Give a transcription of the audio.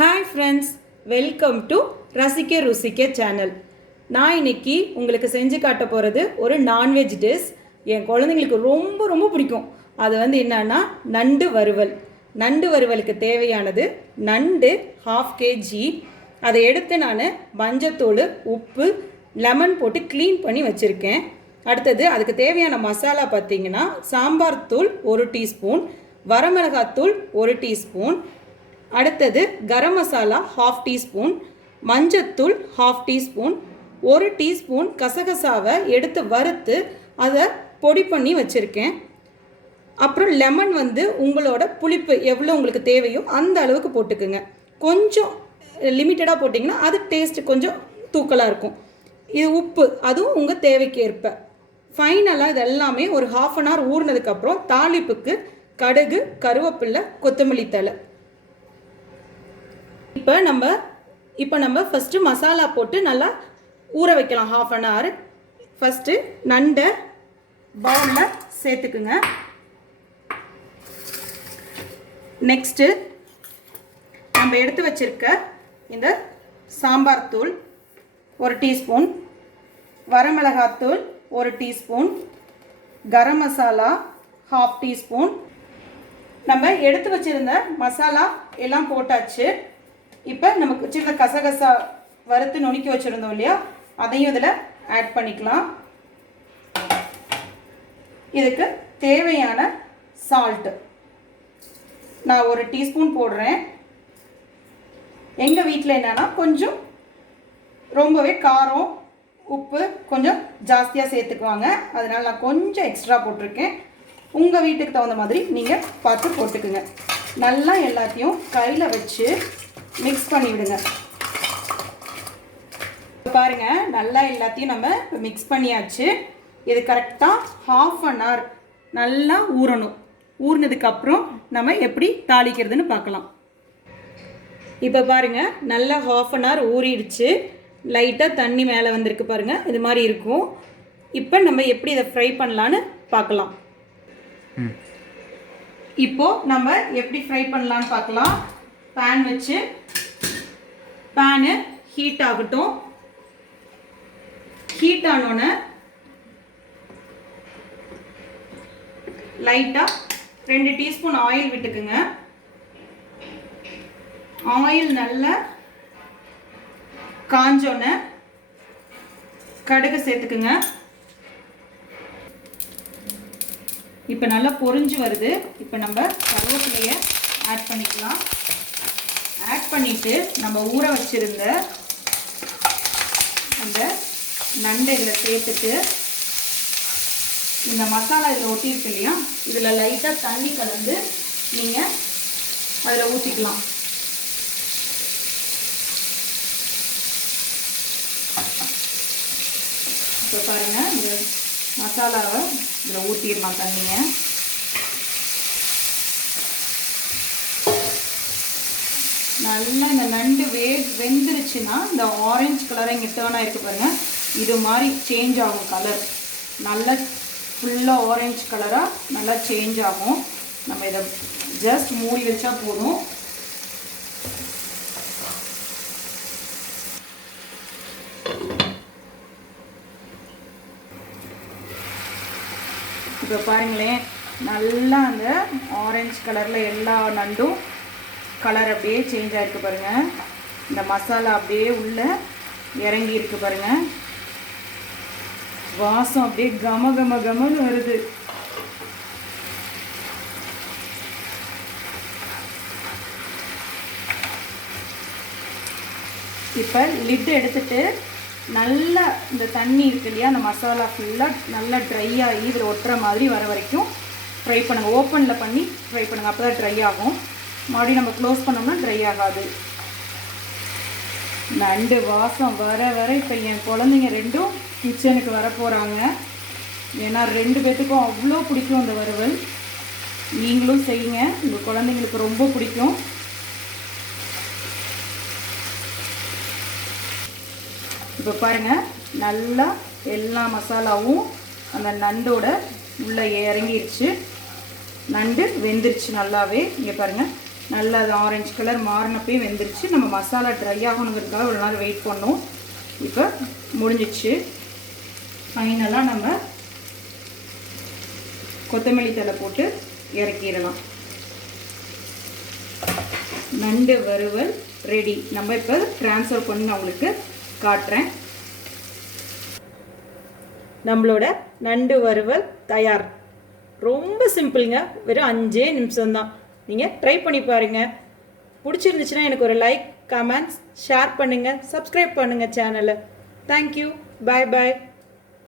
Hi friends, welcome to ரசிக்க ருசிக்க channel. நான் இன்னைக்கு உங்களுக்கு செஞ்சு காட்ட போகிறது ஒரு நான்வெஜ் டிஷ். என் குழந்தைங்களுக்கு ரொம்ப ரொம்ப பிடிக்கும். அது என்னன்னா நண்டு வறுவல். நண்டு வறுவலுக்கு தேவையானது நண்டு 1/2 kg. அதை எடுத்து நான் மஞ்சத்தூள், உப்பு, லெமன் போட்டு க்ளீன் பண்ணி வச்சுருக்கேன். அடுத்தது அதுக்கு தேவையான மசாலா பார்த்திங்கன்னா சாம்பார் தூள் 1 டீஸ்பூன், வரமிளகாத்தூள் 1 டீஸ்பூன், அடுத்தது கரம் மசாலா 1/2 டீஸ்பூன், மஞ்சத்தூள் 1/2 டீஸ்பூன், 1 டீஸ்பூன் கசகசாவை எடுத்து வறுத்து அதை பொடி பண்ணி வச்சுருக்கேன். அப்புறம் லெமன் உங்களோட புளிப்பு எவ்வளோ உங்களுக்கு தேவையோ அந்த அளவுக்கு போட்டுக்குங்க. கொஞ்சம் லிமிட்டடாக போட்டிங்கன்னா அது டேஸ்ட்டு கொஞ்சம் தூக்கலாக இருக்கும். இது உப்பு, அதுவும் உங்கள் தேவைக்கு ஏற்ப. ஃபைனலாக இது எல்லாமே ஒரு 1/2 hour ஊறினதுக்கப்புறம் தாளிப்புக்கு கடுகு, கருவேப்பிலை, கொத்தமல்லி தழை. இப்போ நம்ம ஃபஸ்ட்டு மசாலா போட்டு நல்லா ஊற வைக்கலாம் 1/2 hour. ஃபஸ்ட்டு நண்டை பவுலில் சேர்த்துக்குங்க. நெக்ஸ்ட்டு நம்ம எடுத்து வச்சுருக்க இந்த சாம்பார் தூள் 1 teaspoon, வரமிளகாத்தூள் 1 teaspoon, garam masala 1/2 teaspoon. நம்ம எடுத்து வச்சுருந்த மசாலா எல்லாம் போட்டாச்சு. இப்போ நமக்கு வச்சுருந்த கசகசா வறுத்து நுணுக்கி வச்சுருந்தோம் இல்லையா, அதையும் இதில் ஆட் பண்ணிக்கலாம். இதுக்கு தேவையான சால்ட்டு நான் 1 டீஸ்பூன் போடுறேன். எங்கள் வீட்டில் என்னென்னா கொஞ்சம் ரொம்பவே காரம், உப்பு கொஞ்சம் ஜாஸ்தியாக சேர்த்துக்குவாங்க. அதனால் நான் கொஞ்சம் எக்ஸ்ட்ரா போட்டிருக்கேன். உங்கள் வீட்டுக்கு தகுந்த மாதிரி நீங்கள் பார்த்து போட்டுக்குங்க. நல்லா எல்லாத்தையும் கையில் வச்சு மிக்ஸ் பண்ணி விடுங்க. பாருங்கள், நல்லா எல்லாத்தையும் நம்ம மிக்ஸ் பண்ணியாச்சு. இது கரெக்டாக 1/2 hour நல்லா ஊறணும். ஊறினதுக்கப்புறம் நம்ம எப்படி தாளிக்கிறதுன்னு பார்க்கலாம். இப்போ பாருங்கள், நல்லா 1/2 hour ஊறிடுச்சு. லைட்டாக தண்ணி மேலே வந்திருக்கு பாருங்கள், இது மாதிரி இருக்கும். இப்போ நம்ம எப்படி இதை ஃப்ரை பண்ணலான்னு பார்க்கலாம். இப்போது நம்ம எப்படி ஃப்ரை பண்ணலான்னு பார்க்கலாம். பேன் வச்சு பேனு ஹீட் ஆகட்டும். ஹீட் ஆனோன்னு லைட்டாக 2 டீஸ்பூன் ஆயில் விட்டுக்குங்க. ஆயில் நல்லா காஞ்சோன்னு கடுகு சேர்த்துக்குங்க. இப்போ நல்லா பொரிஞ்சு வருது. இப்போ நம்ம கருவேப்பிலையை ஆட் பண்ணிக்கலாம். ஆட் பண்ணிவிட்டு நம்ம ஊற வச்சுருந்த அந்த நண்டை இதில் சேர்த்துட்டு இந்த மசாலா இதில் ஒட்டியிருக்கு இல்லையா, இதில் லைட்டாக தண்ணி கலந்து நீங்கள் அதில் ஊற்றிக்கலாம். இப்போ பாருங்கள், இந்த மசாலாவை இதில் ஊற்றிடலாம் தண்ணியை. நல்லா இந்த நண்டு வெந்துருச்சுன்னா இந்த ஆரஞ்சு கலராக இங்கே டேர்ன் ஆகிருக்கு பாருங்கள், இது மாதிரி சேஞ்ச் ஆகும் கலர். நல்லா ஃபுல்லாக ஆரஞ்சு கலராக நல்லா சேஞ்ச் ஆகும். நம்ம இதை ஜஸ்ட் மூடி வச்சா போதும். இப்போ பாருங்களேன், நல்லா அந்த ஆரஞ்சு கலரில் எல்லா நண்டும் கலர் அப்படியே சேஞ்ச் ஆகிருக்கு பாருங்கள். இந்த மசாலா அப்படியே உள்ளே இறங்கி இருக்கு பாருங்கள். வாசம் அப்படியே கம கம கமன்னு வருது. இப்போ லிட் எடுத்துட்டு நல்லா இந்த தண்ணி இருக்கு இல்லையா, அந்த மசாலா ஃபுல்லாக நல்லா ட்ரை ஆகி இதில் ஒட்டுற மாதிரி வர வரைக்கும் ஃப்ரை பண்ணுங்கள். ஓப்பனில் பண்ணி ஃப்ரை பண்ணுங்கள், அப்போ தான் ட்ரை ஆகும். மறுபடியும் நம்ம க்ளோஸ் பண்ணோம்னா ட்ரை ஆகாது. நண்டு வாசம் வர வர இப்போ என் குழந்தைங்க 2ம் கிச்சனுக்கு வர போகிறாங்க. ஏன்னா 2 பேர்த்துக்கும் அவ்வளோ பிடிக்கும் அந்த வறுவல். நீங்களும் செய்யுங்க, உங்கள் குழந்தைங்களுக்கு ரொம்ப பிடிக்கும். இப்போ பாருங்கள், நல்லா எல்லா மசாலாவும் அந்த நண்டோட உள்ளே இறங்கிருச்சு. நண்டு வெந்துருச்சு நல்லாவே. இங்கே பாருங்கள், நல்லா அது ஆரஞ்சு கலர் மாறினப்பையும் வெந்துருச்சு. நம்ம மசாலா ட்ரை ஆகணுங்கிறதுக்காக ஒரு நாள் வெயிட் பண்ணோம். இப்போ முடிஞ்சிச்சு. ஃபைனலாக நம்ம கொத்தமல்லி தழை போட்டு இறக்கிடலாம். நண்டு வறுவல் ரெடி. நம்ம இப்போ ட்ரான்ஸ்ஃபர் பண்ணி நான் உங்களுக்கு காட்டுறேன். நம்மளோட நண்டு வறுவல் தயார். ரொம்ப சிம்பிளுங்க, வெறும் 5 நிமிஷம்தான். நீங்கள் ட்ரை பண்ணி பாருங்கள். பிடிச்சிருந்துச்சுன்னா எனக்கு ஒரு லைக், கமெண்ட்ஸ், ஷேர் பண்ணுங்கள், சப்ஸ்கிரைப் பண்ணுங்கள் சேனலை. தேங்க்யூ. பாய் பாய்.